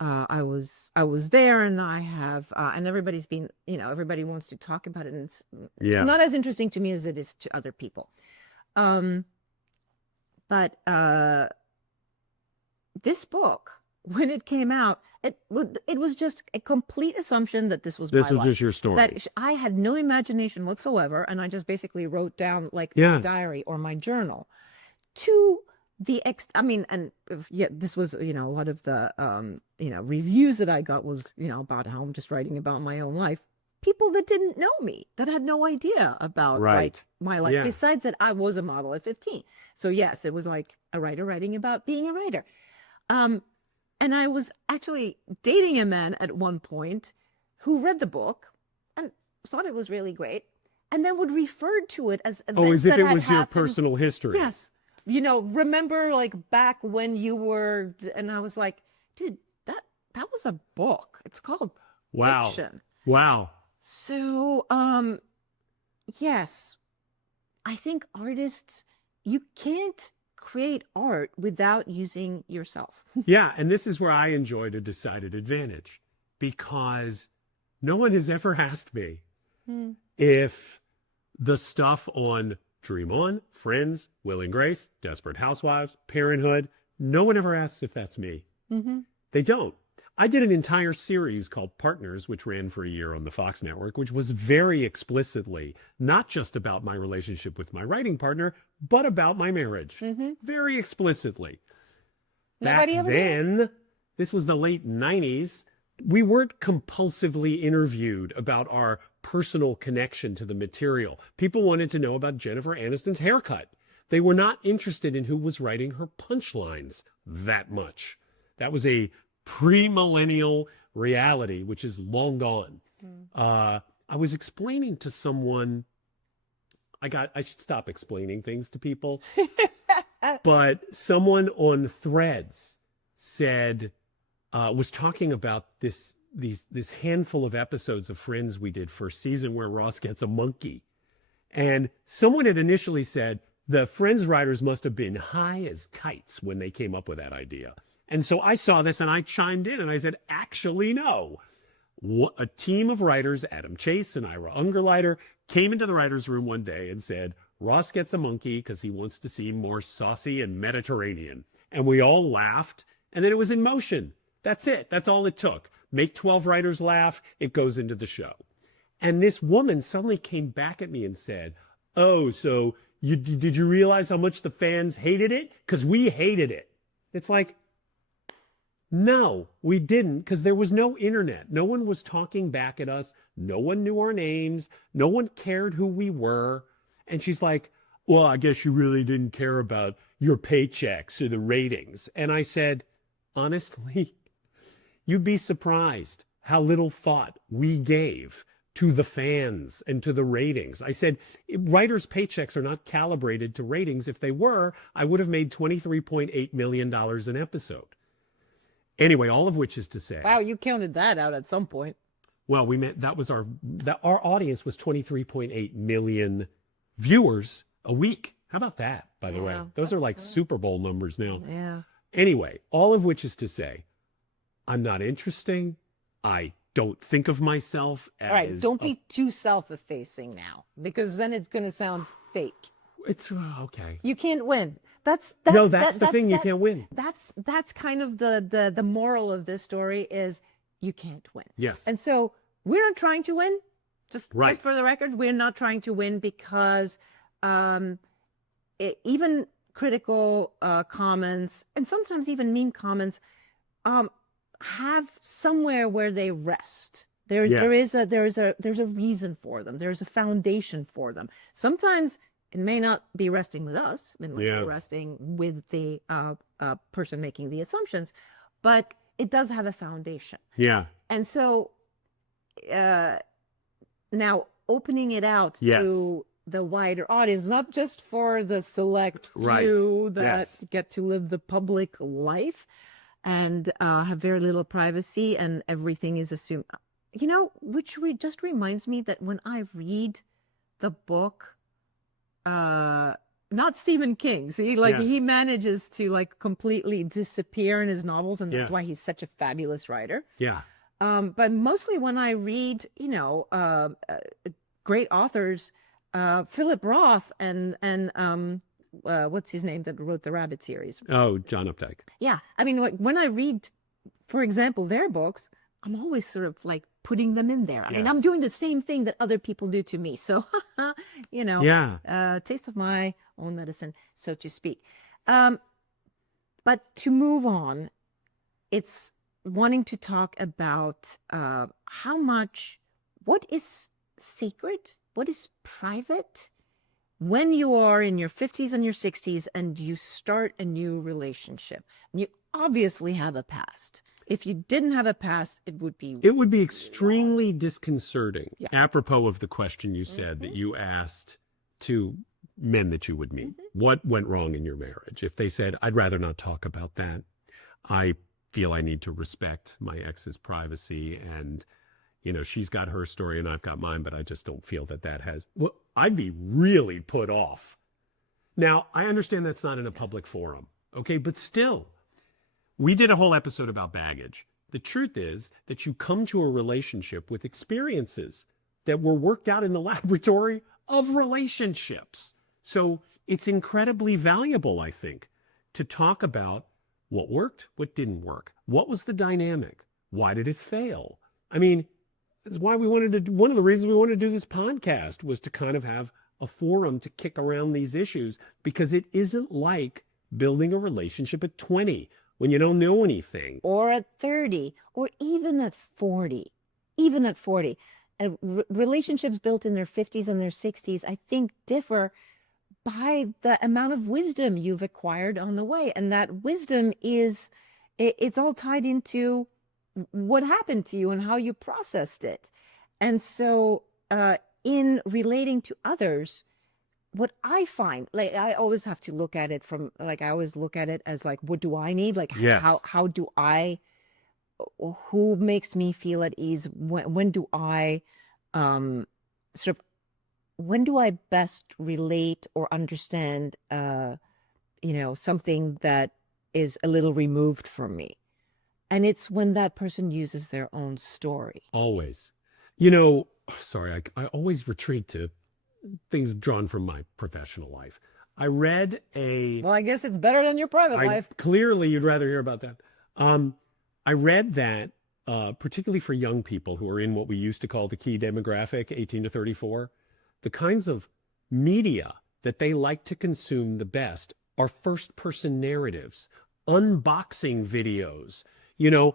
I was there, and I have and everybody's been, everybody wants to talk about it, and it's not as interesting to me as it is to other people. But this book, when it came out, it was just a complete assumption that this was my life. Just your story. That I had no imagination whatsoever, and I just basically wrote down like Yeah. my diary or my journal. To this was, a lot of the reviews that I got was, about how I'm just writing about my own life. People that didn't know me, that had no idea about Right. my life, Yeah. besides that I was a model at 15. So yes, it was like a writer writing about being a writer. And I was actually dating a man at one point who read the book and thought it was really great, and then would refer to it as events As if that it had was your happened. personal history. Yes. Remember like back when you were, and I was like, dude, that was a book. It's called Wow. fiction. Wow. So, yes, I think artists, you can't create art without using yourself. Yeah. And this is where I enjoyed a decided advantage, because no one has ever asked me if the stuff on Dream On, Friends, Will and Grace, Desperate Housewives, Parenthood, no one ever asks if that's me. Mm-hmm. They don't. I did an entire series called Partners, which ran for a year on the Fox network, which was very explicitly not just about my relationship with my writing partner, but about my marriage. Mm-hmm. Very explicitly. Nobody Back ever did. then, this was the late 90s, we weren't compulsively interviewed about our personal connection to the material. People wanted to know about Jennifer Aniston's haircut. They were not interested in who was writing her punchlines that much. That was a pre-millennial reality, which is long gone. I was explaining to someone, I should stop explaining things to people, but someone on Threads said, was talking about this handful of episodes of Friends we did first season where Ross gets a monkey. And someone had initially said the Friends writers must have been high as kites when they came up with that idea. And so I saw this and I chimed in and I said, actually, no. A team of writers, Adam Chase and Ira Ungerleider, came into the writer's room one day and said, Ross gets a monkey because he wants to seem more saucy and Mediterranean. And we all laughed, and then it was in motion. That's it. That's all it took. Make 12 writers laugh. It goes into the show. And this woman suddenly came back at me and said, oh, so did you realize how much the fans hated it? Because we hated it. It's like, no, we didn't, because there was no internet. No one was talking back at us. No one knew our names. No one cared who we were. And she's like, well, I guess you really didn't care about your paychecks or the ratings. And I said, honestly, you'd be surprised how little thought we gave to the fans and to the ratings. I said, writers' paychecks are not calibrated to ratings. If they were, I would have made $23.8 million an episode. Anyway, all of which is to say, Wow, you counted that out at some point. well, we meant that our audience was 23.8 million viewers a week. How about that, by the way? Yeah, Those are like that's Super Bowl numbers now. Yeah. Anyway, all of which is to say, I'm not interesting. I don't think of myself as All right, don't be too self-effacing now, because then it's going to sound fake. It's okay. You can't win. That's the thing. You can't win. That's kind of the moral of this story is you can't win. Yes. And so we're not trying to win. Just Right. for the record, we're not trying to win because even critical comments and sometimes even mean comments have somewhere where they rest. There's a reason for them. There's a foundation for them. Sometimes it may not be resting with us. It might be resting with the person making the assumptions, but it does have a foundation. Yeah. And so now opening it out to the wider audience, not just for the select few that get to live the public life and have very little privacy and everything is assumed. You know, which just reminds me that when I read the book, not Stephen King, see, like he manages to like completely disappear in his novels, and that's why he's such a fabulous writer. Yeah. But mostly when I read, you know, great authors, Philip Roth and what's his name that wrote the Rabbit series? Oh, John Updike. Yeah. I mean, when I read, for example, their books, I'm always sort of like putting them in there. I mean, I'm doing the same thing that other people do to me. So, you know, taste of my own medicine, so to speak. But to move on, it's wanting to talk about what is sacred, what is private when you are in your 50s and your 60s and you start a new relationship. And you obviously have a past. If you didn't have a past, it would be extremely disconcerting. Yeah. Apropos of the question you said that you asked to men that you would meet, what went wrong in your marriage? If they said, I'd rather not talk about that, I feel I need to respect my ex's privacy, and you know, she's got her story and I've got mine, but I just don't feel that has, well, I'd be really put off. Now, I understand that's not in a public forum, okay, but still, we did a whole episode about baggage. The truth is that you come to a relationship with experiences that were worked out in the laboratory of relationships. So it's incredibly valuable, I think, to talk about what worked, what didn't work. What was the dynamic? Why did it fail? I mean, that's why one of the reasons we wanted to do this podcast was to kind of have a forum to kick around these issues, because it isn't like building a relationship at 20 when you don't know anything. Or at 30, or even at 40. Even at 40. Relationships built in their 50s and their 60s, I think, differ by the amount of wisdom you've acquired on the way. And that wisdom it's all tied into what happened to you and how you processed it. And so in relating to others, what I find, like, I always have to look at it from, like, I always look at it as like, what do I need? Like, how do I, who makes me feel at ease? When do I when do I best relate or understand, something that is a little removed from me? And it's when that person uses their own story. Always. You know, sorry, I always retreat to things drawn from my professional life. I read Well, I guess it's better than your private life. Clearly, you'd rather hear about that. I read that, particularly for young people who are in what we used to call the key demographic, 18 to 34, the kinds of media that they like to consume the best are first-person narratives, unboxing videos. You know,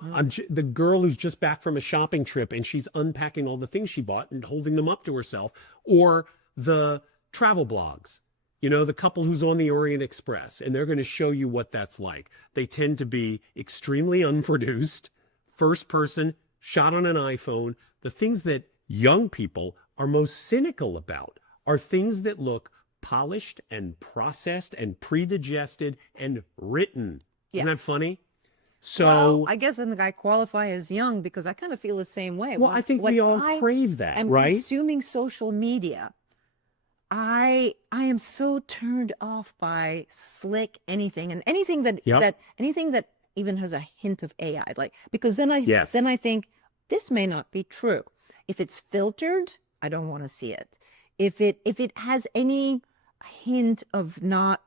the girl who's just back from a shopping trip and she's unpacking all the things she bought and holding them up to herself, or the travel blogs. You know, the couple who's on the Orient Express, and they're going to show you what that's like. They tend to be extremely unproduced, first person, shot on an iPhone. The things that young people are most cynical about are things that look polished and processed and pre-digested and written. Yeah. Isn't that funny? So, well, I guess I qualify as young because I kind of feel the same way. Well, I think we all crave that, right? Consuming social media, I am so turned off by slick anything and anything that anything that even has a hint of AI, like, because then I think this may not be true. If it's filtered, I don't want to see it. If it has any hint of not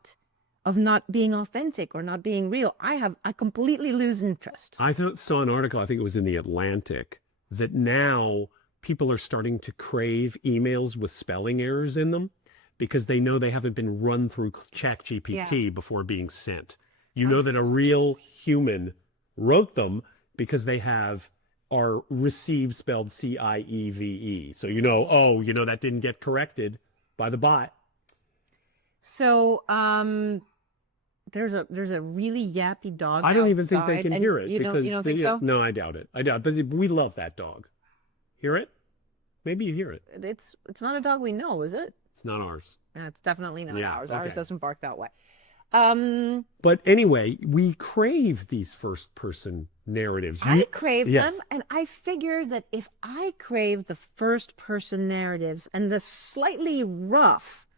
being authentic or not being real, I completely lose interest. I saw an article, I think it was in the Atlantic, that now people are starting to crave emails with spelling errors in them because they know they haven't been run through ChatGPT before being sent. You know that a real human wrote them because they are receive spelled CIEVE. So that didn't get corrected by the bot. So there's a really yappy dog. I don't even think they outside, can and hear it you don't think so? No, I doubt it. But we love that dog. Hear it? Maybe you hear it. It's not a dog we know, is it? It's not ours. Yeah, it's definitely not ours. Okay. Ours doesn't bark that way. But anyway, we crave these first-person narratives. I crave Yes. them, and I figure that if I crave the first-person narratives and the slightly rough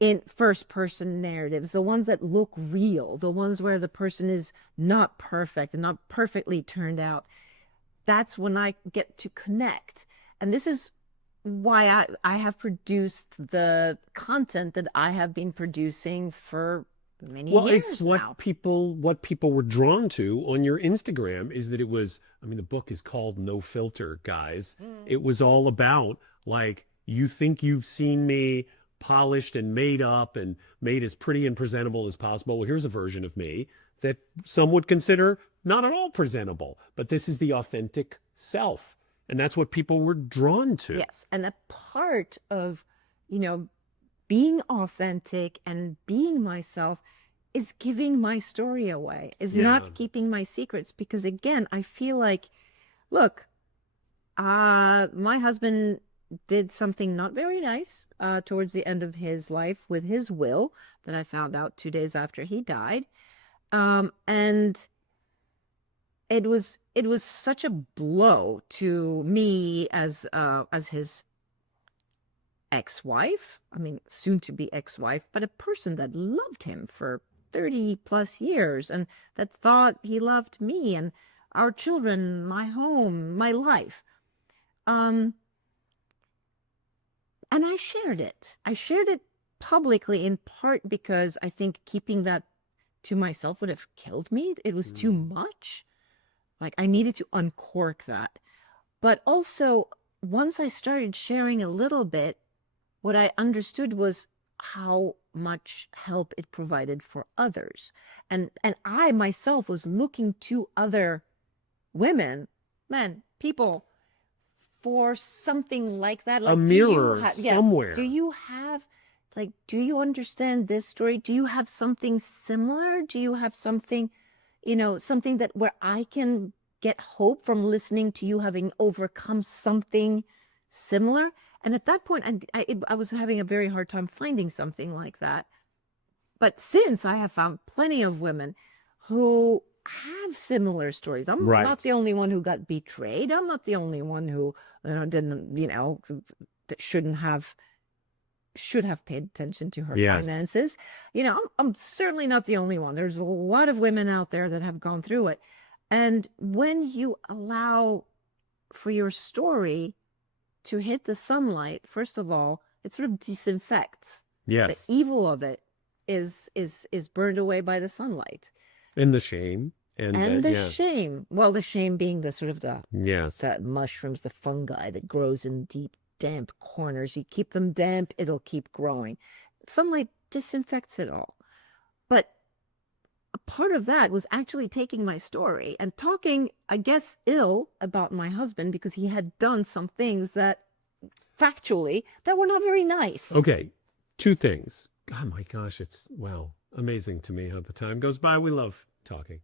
in first-person narratives, the ones that look real, the ones where the person is not perfect and not perfectly turned out, that's when I get to connect. And this is why I have produced the content that I have been producing for many years it's now. what people were drawn to on your Instagram is that it was, the book is called No Filter, guys. It was all about, like, you think you've seen me polished and made up and made as pretty and presentable as possible. Well, here's a version of me that some would consider not at all presentable, but this is the authentic self. And that's what people were drawn to. Yes. And a part of, being authentic and being myself is giving my story away, is not keeping my secrets. Because again, I feel like, look, my husband did something not very nice towards the end of his life with his will that I found out 2 days after he died. And it was such a blow to me as his ex-wife, soon to be ex-wife, but a person that loved him for 30 plus years and that thought he loved me and our children, my home, my life. And I shared it. I shared it publicly, in part because I think keeping that to myself would have killed me. It was too much. Like, I needed to uncork that. But also, once I started sharing a little bit, what I understood was how much help it provided for others. And I myself was looking to other women, people, for something like that. Like, a mirror somewhere. Do you have, do you understand this story? Do you have something similar? Do you have something, something that where I can get hope from listening to you having overcome something similar? And at that point, I was having a very hard time finding something like that. But since I have found plenty of women who have similar stories, I'm not the only one who got betrayed. I'm not the only one who didn't, should have paid attention to her finances. I'm certainly not the only one. There's a lot of women out there that have gone through it. And when you allow for your story to hit the sunlight, first of all, it sort of disinfects. Yes. The evil of it is burned away by the sunlight. And the shame. And the shame. Well, the shame being the sort of the mushrooms, the fungi that grows in deep, damp corners. You keep them damp, it'll keep growing. Sunlight disinfects it all. But a part of that was actually taking my story and talking, I guess, ill about my husband because he had done some things that factually that were not very nice. Okay, two things. Oh my gosh, it's amazing to me how the time goes by. We love talking.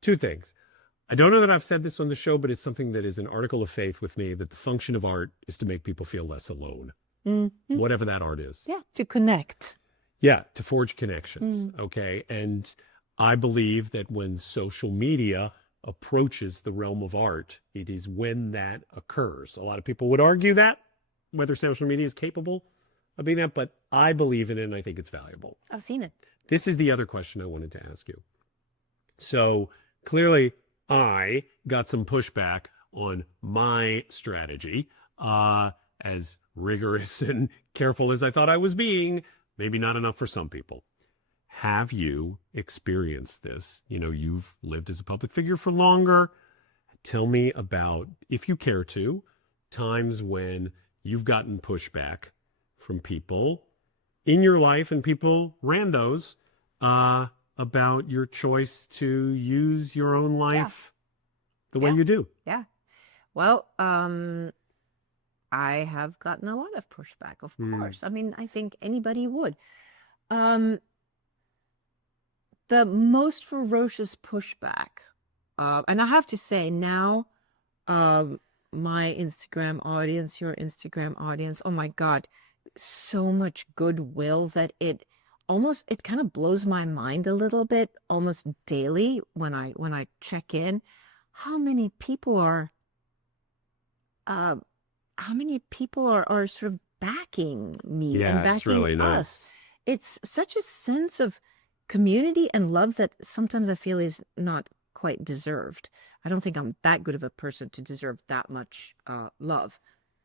Two things. I don't know that I've said this on the show, but it's something that is an article of faith with me, that the function of art is to make people feel less alone. Mm-hmm. Whatever that art is. Yeah, to connect. Yeah, to forge connections. Okay. And I believe that when social media approaches the realm of art, it is when that occurs. A lot of people would argue that, whether social media is capable of being that, but I believe in it and I think it's valuable. I've seen it. This is the other question I wanted to ask you. So clearly I got some pushback on my strategy, as rigorous and careful as I thought I was being, maybe not enough for some people. Have you experienced this? You know, you've lived as a public figure for longer. Tell me about, if you care to, times when you've gotten pushback from people in your life and people, randos, about your choice to use your own life the way Yeah. you do. Yeah. Well, I have gotten a lot of pushback, of course. I mean, I think anybody would. Um, the most ferocious pushback, and I have to say now, my Instagram audience, your Instagram audience, oh my God, so much goodwill that it kind of blows my mind a little bit almost daily when I check in. How many people are uh sort of backing me and Yeah, it's backing really nice. us? It's such a sense of community and love that sometimes I feel is not quite deserved. I don't think I'm that good of a person to deserve that much love.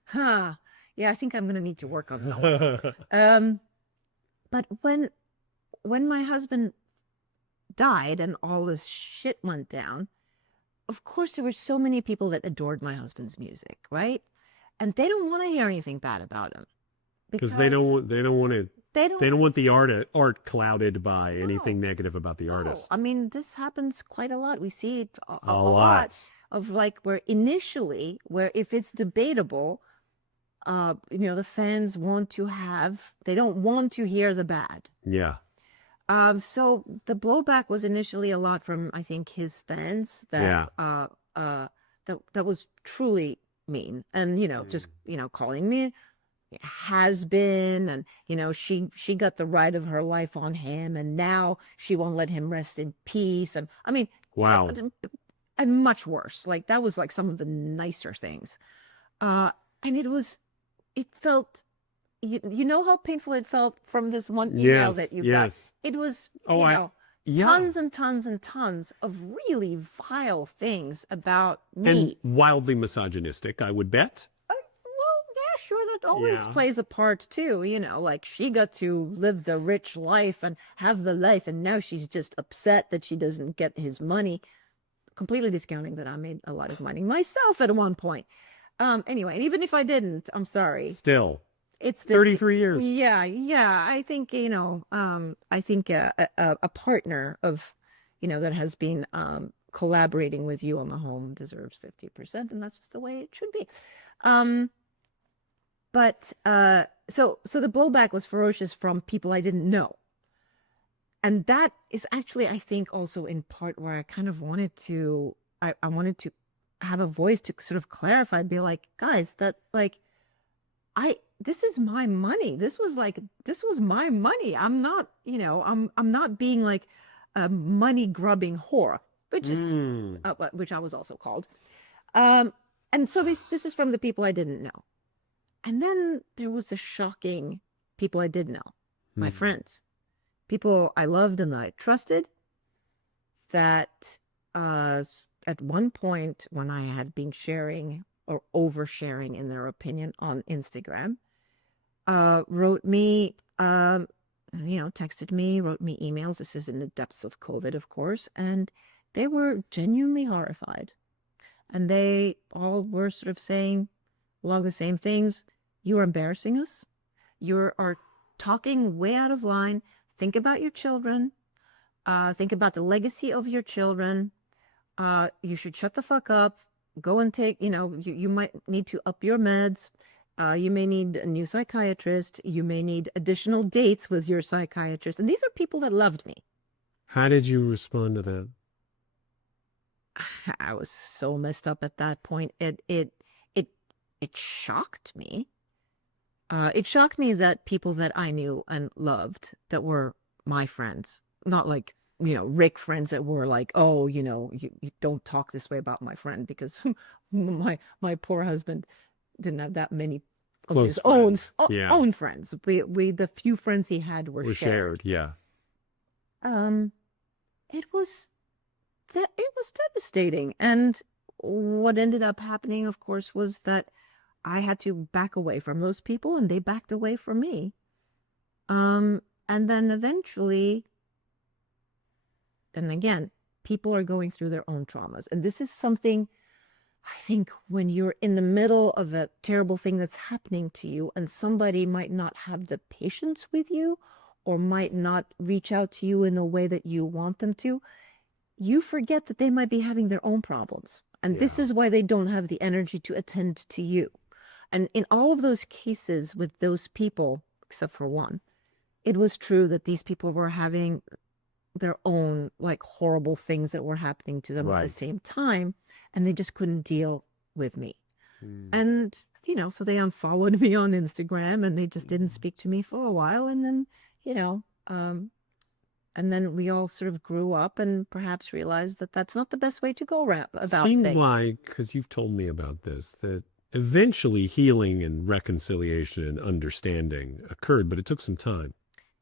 Huh. Yeah, I think I'm gonna need to work on that one. But when my husband died and all this shit went down, of course there were so many people that adored my husband's music, right? And they don't want to hear anything bad about him Because they don't want the art clouded by anything negative about the no. artist. I mean, this happens quite a lot. We see it a lot. of like where initially, where if it's debatable, the fans they don't want to hear the bad. Yeah. So the blowback was initially a lot from, I think, his fans that that was truly mean, and just calling me has been, and she got the ride of her life on him, and now she won't let him rest in peace, and I mean, Wow. and much worse. Like that was like some of the nicer things, and it felt. You know how painful it felt from this one email that you got? It was, tons and tons and tons of really vile things about me. And wildly misogynistic, I would bet. Well, yeah, sure, that always plays a part too. Like she got to live the rich life and have the life, and now she's just upset that she doesn't get his money. Completely discounting that I made a lot of money myself at one point. Anyway, and even if I didn't, I'm sorry. Still. It's 33 years. Yeah. I think, I think a partner of, that has been collaborating with you on the home deserves 50%, and that's just the way it should be. But so the blowback was ferocious from people I didn't know. And that is actually, I think, also in part where I kind of wanted to, I wanted to have a voice to sort of clarify, be like, guys, that like, this is my money. This was my money. I'm not, I'm not being like a money grubbing whore, which is, which I was also called. And so this is from the people I didn't know. And then there was the shocking people I did know, my friends, people I loved and I trusted, that at one point when I had been sharing or oversharing in their opinion on Instagram, wrote me, texted me, wrote me emails. This is in the depths of COVID, of course. And they were genuinely horrified. And they all were sort of saying along the same things. You are embarrassing us. You are talking way out of line. Think about your children. Think about the legacy of your children. You should shut the fuck up. Go and take, you might need to up your meds. You may need a new psychiatrist. You may need additional dates with your psychiatrist. And these are people that loved me. How did you respond to that? I was so messed up at that point. It shocked me. It shocked me that people that I knew and loved that were my friends, not like, Rick friends that were like, oh, you don't talk this way about my friend, because my poor husband didn't have that many of his own friends. We the few friends he had were shared. Yeah. It was devastating, and what ended up happening, of course, was that I had to back away from those people and they backed away from me. And then eventually, and again, people are going through their own traumas. And this is something I think when you're in the middle of a terrible thing that's happening to you and somebody might not have the patience with you or might not reach out to you in the way that you want them to, you forget that they might be having their own problems. And this Yeah. is why they don't have the energy to attend to you. And in all of those cases with those people, except for one, it was true that these people were having their own like horrible things that were happening to them at the Right. same time, and they just couldn't deal with me. Mm. And, you know, so they unfollowed me on Instagram and they just didn't speak to me for a while. And then, you know, and then we all sort of grew up and perhaps realized that that's not the best way to go about Seems things. like, because you've told me about this, that eventually healing and reconciliation and understanding occurred, but it took some time.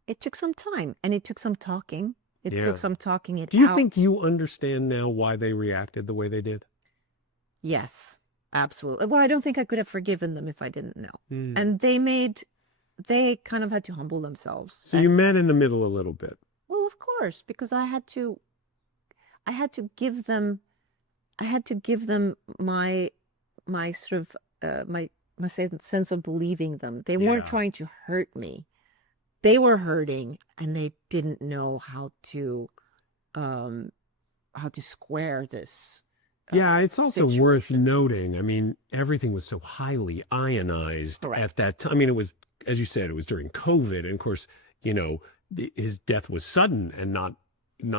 It took some time and it took some talking. It Yeah. took some talking it Do you out. think you understand now why they reacted the way they did? Yes, absolutely. Well, I don't think I could have forgiven them if I didn't know. Mm. And they kind of had to humble themselves. So you met in the middle a little bit. Well, of course, because I had to give them my sort of my sense of believing them. They weren't Yeah. trying to hurt me. They were hurting and they didn't know how to square this. Yeah, it's also worth situation. noting. I mean, everything was so highly ionized Correct. at that time. I mean, it was, as you said, it was during COVID. And of course, you know, his death was sudden and not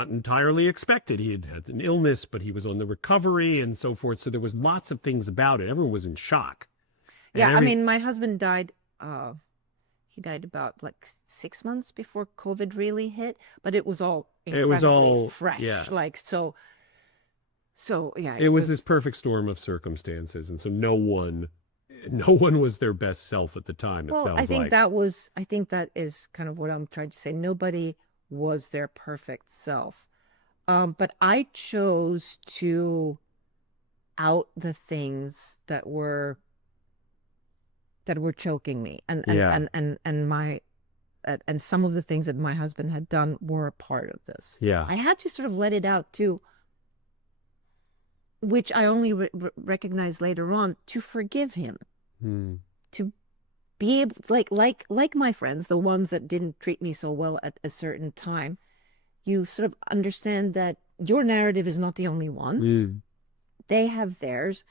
entirely expected. He had had an illness, but he was on the recovery and so forth. So there was lots of things about it. Everyone was in shock. And Yeah, I mean, my husband died. He died about like 6 months before COVID really hit, but it was all incredibly fresh. yeah. Like so yeah. It was this perfect storm of circumstances. And so no one was their best self at the time, it Well, sounds I think like. I think that is kind of what I'm trying to say. Nobody was their perfect self. But I chose to out the things that were choking me and Yeah. and some of the things that my husband had done were a part of this. Yeah. I had to sort of let it out too, which I only recognized later on, to forgive him, Hmm. to be able, like my friends, the ones that didn't treat me so well at a certain time, you sort of understand that your narrative is not the only one. Mm. They have theirs.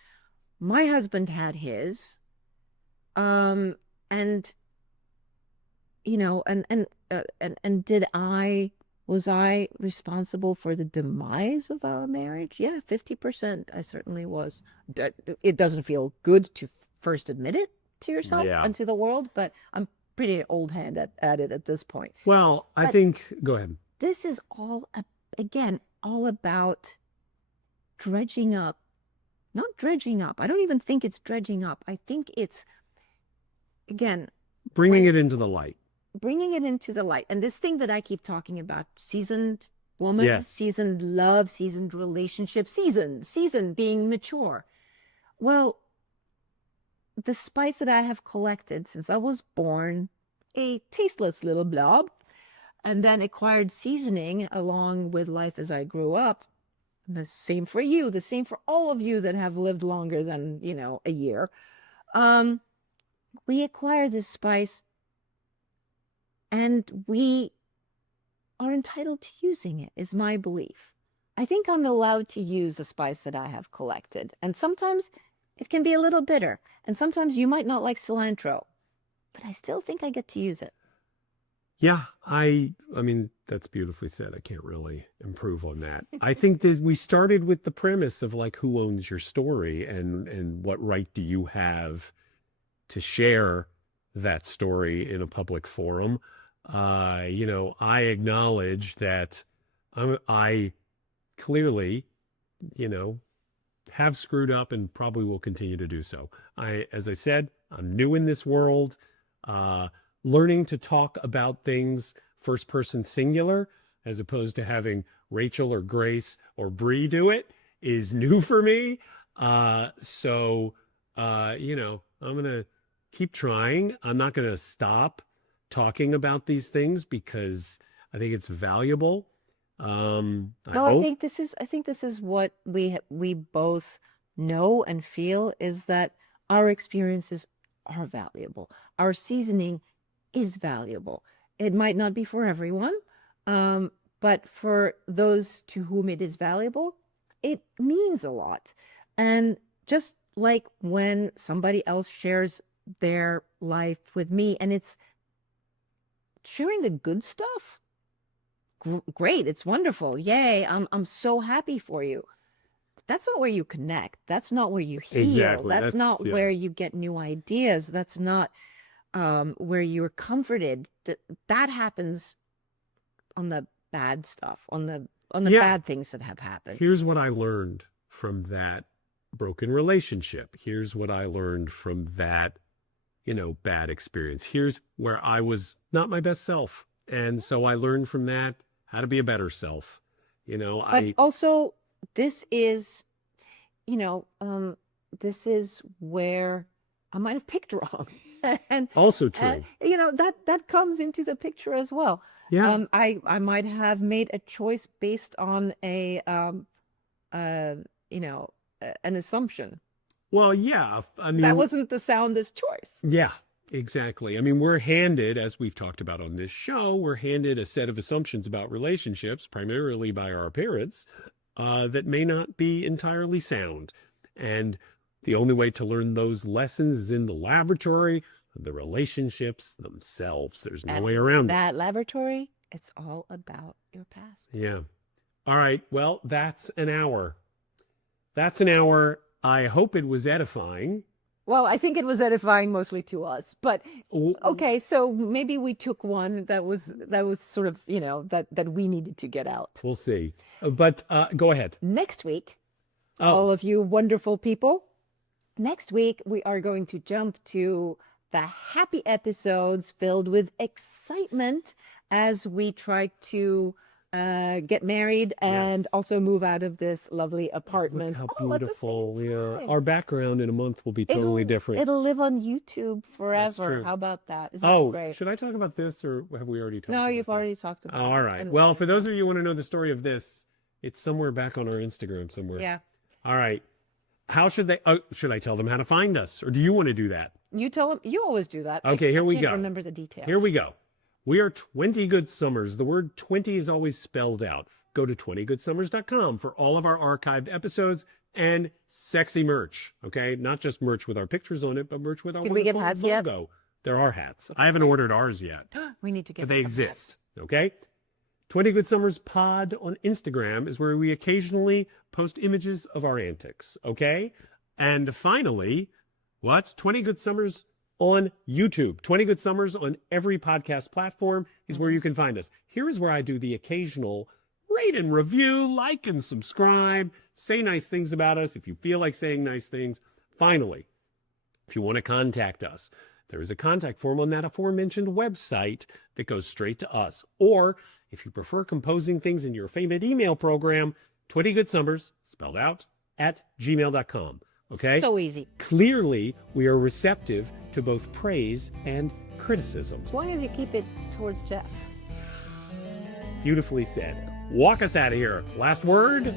My husband had his. And you know, was I responsible for the demise of our marriage? Yeah, 50%. I certainly was. It doesn't feel good to first admit it to yourself Yeah. and to the world, but I'm pretty old hand at it at this point. Well, I But- think, go ahead. This is all, again, all about dredging up. Not dredging up. I don't even think it's dredging up. I think it's, again, Bringing it into the light. bringing it into the light. And this thing that I keep talking about, seasoned woman, Yes. seasoned love, seasoned relationship, seasoned being mature. Well, the spice that I have collected since I was born, a tasteless little blob, and then acquired seasoning along with life as I grew up. The same for you, the same for all of you that have lived longer than, you know, a year. We acquire this spice and we are entitled to using it, is my belief. I think I'm allowed to use the spice that I have collected. And sometimes it can be a little bitter. And sometimes you might not like cilantro, but I still think I get to use it. Yeah, I mean, that's beautifully said. I can't really improve on that. I think that we started with the premise of like, who owns your story and what right do you have to share that story in a public forum? You know, I acknowledge that I clearly, you know, have screwed up and probably will continue to do so. As I said, I'm new in this world. Learning to talk about things first person singular as opposed to having Rachel or Grace or Bree do it is new for me. I'm going to keep trying. I'm not going to stop talking about these things because I think it's valuable. I No, hope. I think this is what we both know and feel is that our experiences are valuable. Our seasoning is valuable. It might not be for everyone, but for those to whom it is valuable, it means a lot. And just like when somebody else shares their life with me, and it's sharing the good stuff, great, it's wonderful. Yay, I'm so happy for you. That's not where you connect. That's not where you heal. Exactly. That's That's, not yeah. where you get new ideas. That's not where you're comforted. That happens on the bad stuff, on the Yeah. bad things that have happened. Here's what I learned from that broken relationship. Here's what I learned from that, bad experience. Here's where I was not my best self. And so I learned from that how to be a better self. But also, this is, this is where I might have picked wrong. and also true. that comes into the picture as well. Yeah. I might have made a choice based on an assumption. Well, yeah. I mean, That wasn't the soundest choice. yeah, exactly. I mean, we're handed, as we've talked about on this show, we're handed a set of assumptions about relationships, primarily by our parents, that may not be entirely sound. And the only way to learn those lessons is in the laboratory of the relationships themselves. There's no way around it. That laboratory, it's all about your past. Yeah. All right. Well, that's an hour. That's an hour. I hope it was edifying. Well, I think it was edifying mostly to us, but okay, so maybe we took one that was sort of, that we needed to get out. We'll see. But go ahead. Next week, Oh. all of you wonderful people, next week we are going to jump to the happy episodes filled with excitement as we try to get married and Yes. also move out of this lovely apartment. Look how all at the beautiful. same Yeah. time. Our background in a month will be totally different. It'll live on YouTube That's forever. true. How about that? Isn't Oh, that great? should I talk about this or have we already talked No, about you've this? already talked about All it. right. And- Well, for those of you who want to know the story of this, it's somewhere back on our Instagram somewhere. yeah. All right. How should they, should I tell them how to find us? Or do you want to do that? You tell them. You always do that. Okay, here I we can't go. Remember the details. Here we go. We are 20 Good Summers. The word 20 is always spelled out. Go to 20goodsummers.com for all of our archived episodes and sexy merch. Okay? Not just merch with our pictures on it, but merch with our Can we get wonderful hats yet? logo. There are hats. I haven't ordered ours yet, We need to get. but they some hats. exist. Okay? 20 Good Summers Pod on Instagram is where we occasionally post images of our antics. Okay? And finally, 20 Good Summers on YouTube. 20 Good Summers on every podcast platform is where you can find us. Here is where I do the occasional rate and review, like and subscribe, say nice things about us if you feel like saying nice things. Finally, if you want to contact us, there is a contact form on that aforementioned website that goes straight to us. Or if you prefer composing things in your favorite email program, 20goodsummers, spelled out, @gmail.com. Okay? So easy. Clearly, we are receptive to both praise and criticism. As long as you keep it towards Jeff. Beautifully said. Walk us out of here. Last word?